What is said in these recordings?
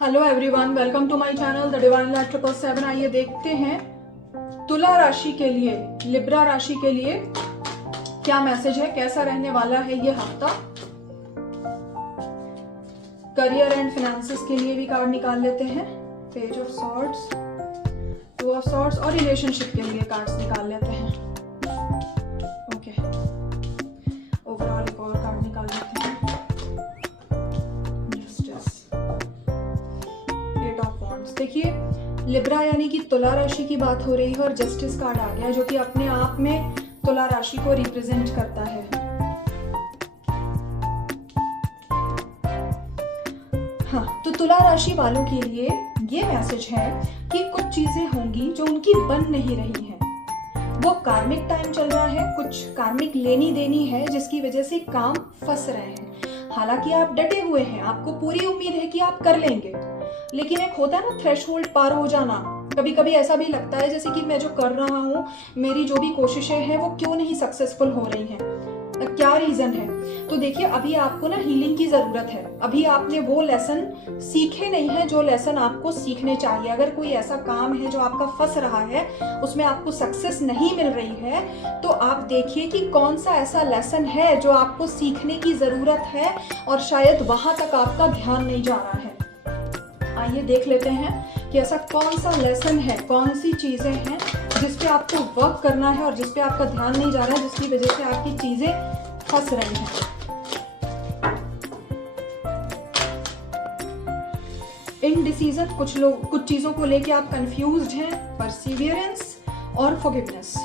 Hello everyone, welcome to my channel the divine life 777। आइए देखते हैं तुला राशि के लिए, लिब्रा राशि के लिए क्या मैसेज है, कैसा रहने वाला है ये हफ्ता। करियर एंड फाइनेंसेस के लिए भी कार्ड निकाल लेते हैं, page of swords, two of swords, और रिलेशनशिप के लिए कार्ड्स निकाल लेते हैं। ओके, ओवरऑल एक और कार्ड निकाल लेते हैं, देखिए लिब्रा यानी कि तुला राशि की बात हो रही है और जस्टिस कार्ड आ गया जो कि अपने आप में तुला राशि को रिप्रेजेंट करता है। हाँ, तो तुला राशि वालों के लिए ये मैसेज है कि कुछ चीजें होंगी जो उनकी बन नहीं रही हैं। वो कार्मिक टाइम चल रहा है, कुछ कार्मिक लेनी देनी है जिसकी वजह से काम फंस रहे हैं। हालांकि आप डटे हुए हैं, आपको पूरी उम्मीद है कि आप कर लेंगे, लेकिन एक होता है ना थ्रेशहोल्ड पार हो जाना। कभी कभी ऐसा भी लगता है जैसे कि मैं जो कर रहा हूँ, मेरी जो भी कोशिशें हैं वो क्यों नहीं सक्सेसफुल हो रही हैं, क्या रीजन है। तो देखिए अभी आपको ना हीलिंग की जरूरत है। अभी आपने वो लेसन सीखे नहीं है जो लेसन आपको सीखने चाहिए। अगर कोई ऐसा काम है जो आपका फंस रहा है, उसमें आपको सक्सेस नहीं मिल रही है, तो आप देखिए कि कौन सा ऐसा लेसन है जो आपको सीखने की जरूरत है और शायद वहां तक आपका ध्यान नहीं जा रहा है। आइए देख लेते हैं कि ऐसा कौन सा लेसन है, कौन सी चीजें हैं जिस पे आपको वर्क करना है और जिस पे आपका ध्यान नहीं जा रहा है, जिसकी वजह से आपकी चीजें फंस रही हैं। इनडिसीजन, कुछ लोग कुछ चीजों को लेके आप कंफ्यूज्ड हैं, परसिवियरेंस और फॉरगिवनेस।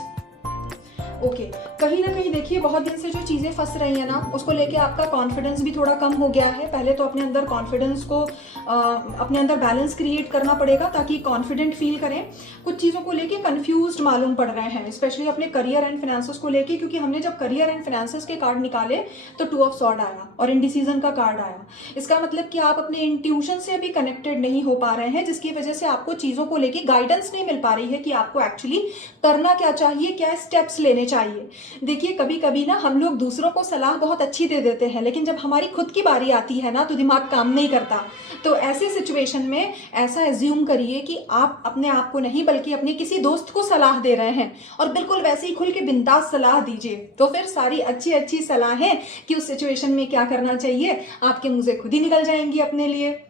ओके, कहीं ना कहीं देखिए बहुत दिन से जो चीजें फंस रही है ना, उसको लेके आपका कॉन्फिडेंस भी थोड़ा कम हो गया है। पहले तो अपने अंदर कॉन्फिडेंस को अपने अंदर बैलेंस क्रिएट करना पड़ेगा ताकि कॉन्फिडेंट फील करें। कुछ चीजों को लेके कंफ्यूज्ड मालूम पड़ रहे हैं, स्पेशली अपने करियर एंड फाइनेंसेस को लेके, क्योंकि हमने जब करियर एंड फाइनेंसेस के कार्ड निकाले तो टू ऑफ सॉर्ड आया और इनडिसीजन का कार्ड आया। इसका मतलब कि आप अपने इंट्यूशन से अभी कनेक्टेड नहीं हो पा रहे हैं, जिसकी वजह से आपको चीजों को लेके गाइडेंस नहीं मिल पा रही है कि आपको एक्चुअली करना क्या चाहिए, क्या स्टेप्स लेने चाहिए। देखिए कभी कभी ना हम लोग दूसरों को सलाह बहुत अच्छी दे देते हैं, लेकिन जब हमारी खुद की बारी आती है ना तो दिमाग काम नहीं करता। तो ऐसे सिचुएशन में ऐसा एज्यूम करिए कि आप अपने आप को नहीं बल्कि अपने किसी दोस्त को सलाह दे रहे हैं, और बिल्कुल वैसे ही खुल के बिंदास सलाह दीजिए। तो फिर सारी अच्छी अच्छी सलाहें कि उस सिचुएशन में क्या करना चाहिए आपके मुंह से खुद ही निकल जाएंगी अपने लिए,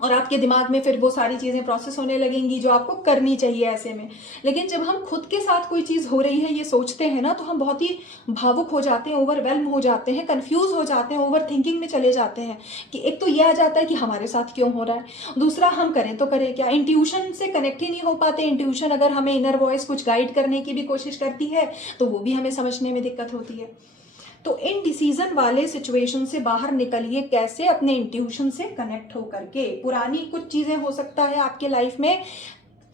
और आपके दिमाग में फिर वो सारी चीज़ें प्रोसेस होने लगेंगी जो आपको करनी चाहिए ऐसे में। लेकिन जब हम खुद के साथ कोई चीज़ हो रही है ये सोचते हैं ना, तो हम बहुत ही भावुक हो जाते हैं, ओवरवेल्म हो जाते हैं, कंफ्यूज हो जाते हैं, ओवर थिंकिंग में चले जाते हैं कि एक तो ये आ जाता है कि हमारे साथ क्यों हो रहा है, दूसरा हम करें तो करें क्या। इंट्यूशन से कनेक्ट ही नहीं हो पाते। इंट्यूशन अगर हमें इनर वॉइस कुछ गाइड करने की भी कोशिश करती है तो वो भी हमें समझने में दिक्कत होती है। तो इन डिसीजन वाले सिचुएशन से बाहर निकलिए कैसे, अपने इंट्यूशन से कनेक्ट हो करके। पुरानी कुछ चीजें हो सकता है आपके लाइफ में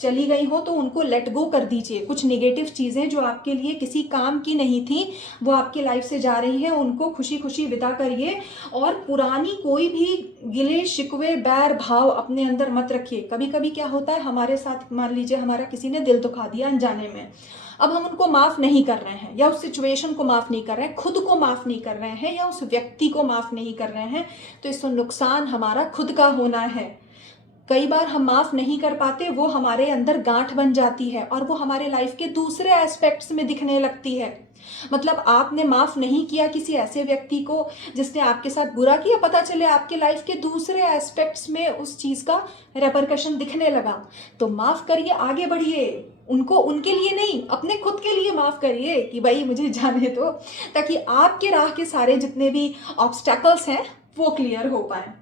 चली गई हो तो उनको लेट गो कर दीजिए। कुछ नेगेटिव चीजें जो आपके लिए किसी काम की नहीं थी वो आपके लाइफ से जा रही हैं, उनको खुशी खुशी विदा करिए। और पुरानी कोई भी गिले शिकवे बैर भाव अपने अंदर मत रखिए। कभी कभी क्या होता है हमारे साथ, मान लीजिए हमारा किसी ने दिल दुखा दिया अनजाने में, अब हम उनको माफ नहीं कर रहे हैं, या उस सिचुएशन को माफ नहीं कर रहे हैं, खुद को माफ नहीं कर रहे हैं, या उस व्यक्ति को माफ नहीं कर रहे हैं, तो इससे नुकसान हमारा खुद का होना है। कई बार हम माफ नहीं कर पाते, वो हमारे अंदर गांठ बन जाती है और वो हमारे लाइफ के दूसरे एस्पेक्ट्स में दिखने लगती है। मतलब आपने माफ नहीं किया किसी ऐसे व्यक्ति को जिसने आपके साथ बुरा किया, पता चले आपके लाइफ के दूसरे एस्पेक्ट्स में उस चीज का रेपरकशन दिखने लगा। तो माफ करिए, आगे बढ़िए। उनको, उनके लिए नहीं, अपने खुद के लिए माफ करिए कि भाई मुझे जाने दो, ताकि आपके राह के सारे जितने भी ऑब्स्टेकल्स हैं वो क्लियर हो पाए।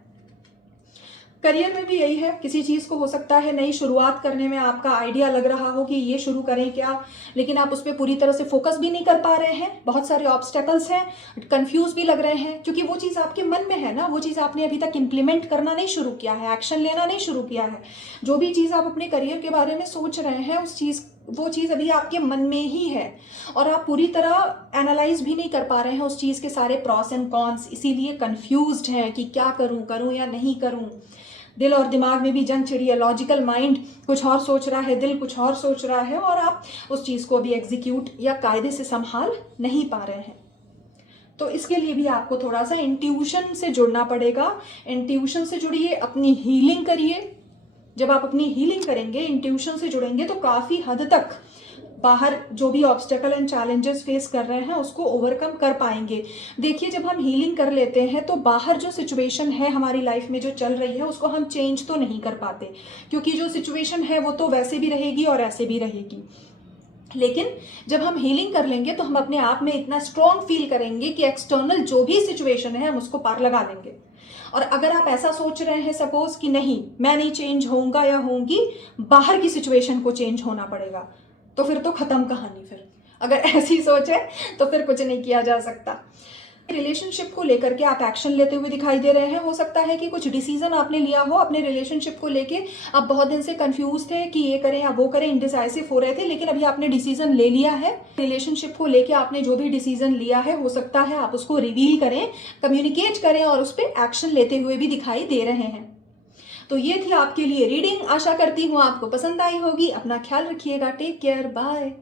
करियर में भी यही है, किसी चीज़ को हो सकता है नई शुरुआत करने में आपका आइडिया लग रहा हो कि ये शुरू करें क्या, लेकिन आप उस पर पूरी तरह से फोकस भी नहीं कर पा रहे हैं, बहुत सारे ऑब्स्टेकल्स हैं, कंफ्यूज भी लग रहे हैं, क्योंकि वो चीज़ आपके मन में है ना, वो चीज़ आपने अभी तक इम्प्लीमेंट करना नहीं शुरू किया है, एक्शन लेना नहीं शुरू किया है। जो भी चीज़ आप अपने करियर के बारे में सोच रहे हैं वो चीज़ अभी आपके मन में ही है, और आप पूरी तरह एनालाइज भी नहीं कर पा रहे हैं उस चीज़ के सारे प्रॉस एंड कॉन्स, इसीलिए कंफ्यूज्ड हैं कि क्या करूं या नहीं करूं। दिल और दिमाग में भी जंग छिड़ी है, लॉजिकल माइंड कुछ और सोच रहा है, दिल कुछ और सोच रहा है, और आप उस चीज़ को भी एग्जीक्यूट या कायदे से संभाल नहीं पा रहे हैं। तो इसके लिए भी आपको थोड़ा सा इंट्यूशन से जुड़ना पड़ेगा। इंट्यूशन से जुड़िए, अपनी हीलिंग करिए। जब आप अपनी हीलिंग करेंगे, इंट्यूशन से जुड़ेंगे, तो काफ़ी हद तक बाहर जो भी ऑब्स्टेकल एंड चैलेंजेस फेस कर रहे हैं उसको ओवरकम कर पाएंगे। देखिए, जब हम हीलिंग कर लेते हैं तो बाहर जो सिचुएशन है हमारी लाइफ में जो चल रही है उसको हम चेंज तो नहीं कर पाते, क्योंकि जो सिचुएशन है वो तो वैसे भी रहेगी और ऐसे भी रहेगी। लेकिन जब हम हीलिंग कर लेंगे तो हम अपने आप में इतना स्ट्रॉन्ग फील करेंगे कि एक्सटर्नल जो भी सिचुएशन है हम उसको पार लगा देंगे। और अगर आप ऐसा सोच रहे हैं सपोज कि नहीं, मैं नहीं चेंज होऊंगा या होंगी, बाहर की सिचुएशन को चेंज होना पड़ेगा, तो फिर तो खत्म कहानी। फिर अगर ऐसी सोच है तो फिर कुछ नहीं किया जा सकता। रिलेशनशिप को लेकर के आप एक्शन लेते हुए दिखाई दे रहे हैं। हो सकता है कि कुछ डिसीजन आपने लिया हो अपने रिलेशनशिप को लेके। आप बहुत दिन से कंफ्यूज थे कि ये करें या वो करें, इंडिसाइसिव हो रहे थे, लेकिन अभी आपने डिसीजन ले लिया है। रिलेशनशिप को लेके आपने जो भी डिसीजन लिया है, हो सकता है आप उसको रिवील करें, कम्युनिकेट करें और उस पर एक्शन लेते हुए भी दिखाई दे रहे हैं। तो ये थी आपके लिए रीडिंग। आशा करती हूँ आपको पसंद आई होगी। अपना ख्याल रखिएगा। Take care, bye.